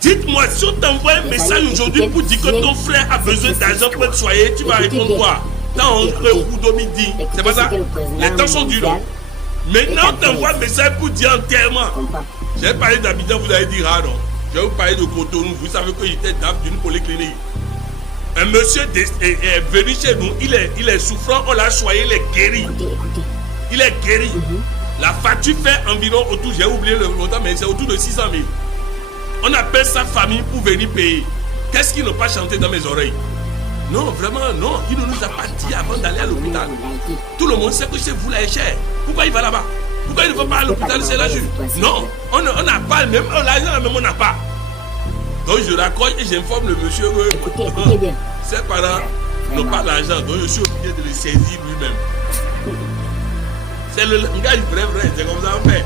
Dites-moi, si on t'envoie un message aujourd'hui pour dire que ton frère a besoin d'argent pour être soigné, tu vas répondre quoi? T'as entré au bout de midi. C'est pas ça? Les temps sont durs. Maintenant, on t'envoie un message pour dire enterrement. J'ai parlé d'Abidjan, vous allez dire ah non. Je vais vous parler de Cotonou. Vous savez que j'étais dame d'une polyclinique. Un monsieur est venu chez nous, il est souffrant, on l'a soigné, il est guéri. Il est guéri. La facture fait environ autour, j'ai oublié le montant, mais c'est autour de 600 000. On appelle sa famille pour venir payer. Qu'est-ce qu'ils n'ont pas chanté dans mes oreilles? Non, vraiment, non. Il ne nous a pas dit avant d'aller à l'hôpital. Tout le monde sait que chez vous là est cher. Pourquoi il va là-bas? Pourquoi il ne va pas à l'hôpital? C'est la juge. Non, on n'a pas, même l'argent, même on n'a pas. Donc je raccroche et j'informe le monsieur que ses parents n'ont pas l'argent. Donc je suis obligé de le saisir lui-même. C'est le langage vrai, c'est comme ça on fait.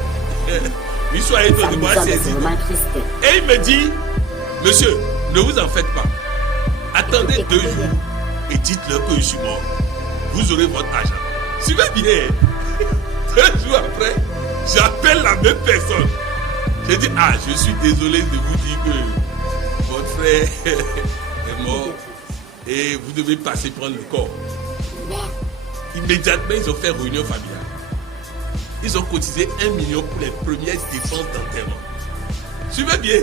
Il soit étonné de moi saisir. Et il me dit, monsieur, ne vous en faites pas. Attendez 2 jours et dites-leur que je suis mort. Vous aurez votre argent. Suivez bien. 2 jours après, j'appelle la même personne. Je dis, ah, je suis désolé de vous dire que votre frère est mort et vous devez passer prendre le corps. Immédiatement, ils ont fait réunion familiale. Ils ont cotisé 1 million pour les premières dépenses d'enterrement. Suivez bien.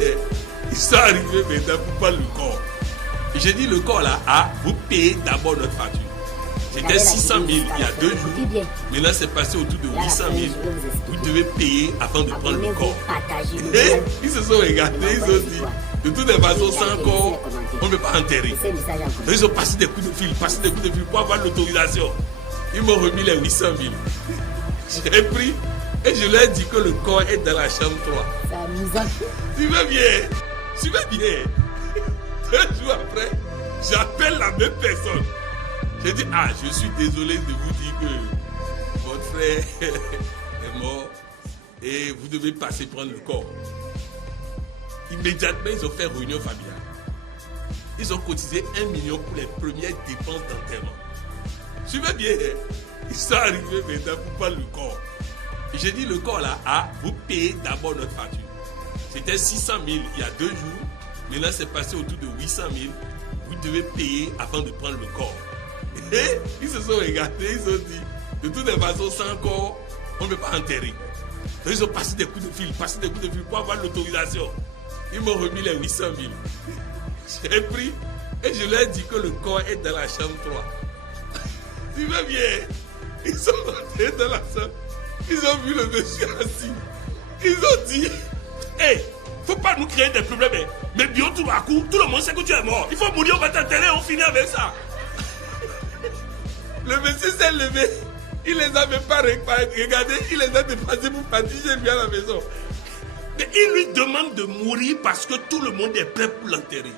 Ils sont arrivés maintenant pour prendre le corps. Et j'ai dit, le corps là, vous payez d'abord notre facture. C'était 600 000 il y a 2 jours. Maintenant, c'est passé autour de 800 000. Vous devez payer avant de prendre le corps. Et ils se sont regardés, ils ont dit, de toutes les façons, sans corps, on ne peut pas enterrer. Donc, ils ont passé des coups de fil, pour avoir l'autorisation. Ils m'ont remis les 800 000. J'ai pris et je leur ai dit que le corps est dans la chambre 3. C'est amusant. Suivez bien. 2 jours après, j'appelle la même personne. J'ai dit, ah, je suis désolé de vous dire que votre frère est mort et vous devez passer prendre le corps. Immédiatement, ils ont fait réunion familiale. Ils ont cotisé 1 million pour les premières dépenses d'enterrement. Suivez bien. Ils sont arrivés maintenant pour prendre le corps. Et j'ai dit, le corps là, vous payez d'abord notre facture. C'était 600 000 il y a 2 jours. Maintenant, c'est passé autour de 800 000. Vous devez payer avant de prendre le corps. Et ils se sont regardés, ils ont dit, de toutes les façons, sans corps, on ne peut pas enterrer. Donc, ils ont passé des coups de fil, pour avoir l'autorisation. Ils m'ont remis les 800 000. J'ai pris et je leur ai dit que le corps est dans la chambre 3. Tu veux bien? Ils sont rentrés dans la salle. Ils ont vu le monsieur assis. Ils ont dit, hé, faut pas nous créer des problèmes. Mais bien tout à coup, tout le monde sait que tu es mort. Il faut mourir, on va t'enterrer, on finit avec ça. Le monsieur s'est levé. Il les a même pas regardés. Il les a dépassés pour partir chez lui à la maison. Mais il lui demande de mourir parce que tout le monde est prêt pour l'enterrer.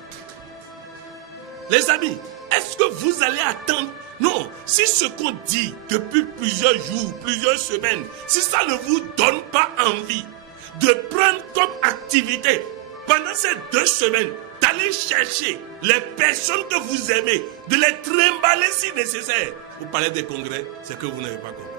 Les amis, est-ce que vous allez attendre? Non, si ce qu'on dit depuis plusieurs jours, plusieurs semaines, si ça ne vous donne pas envie de prendre comme activité pendant ces 2 semaines, d'aller chercher les personnes que vous aimez, de les trimballer si nécessaire, vous parlez des congrès, c'est que vous n'avez pas compris.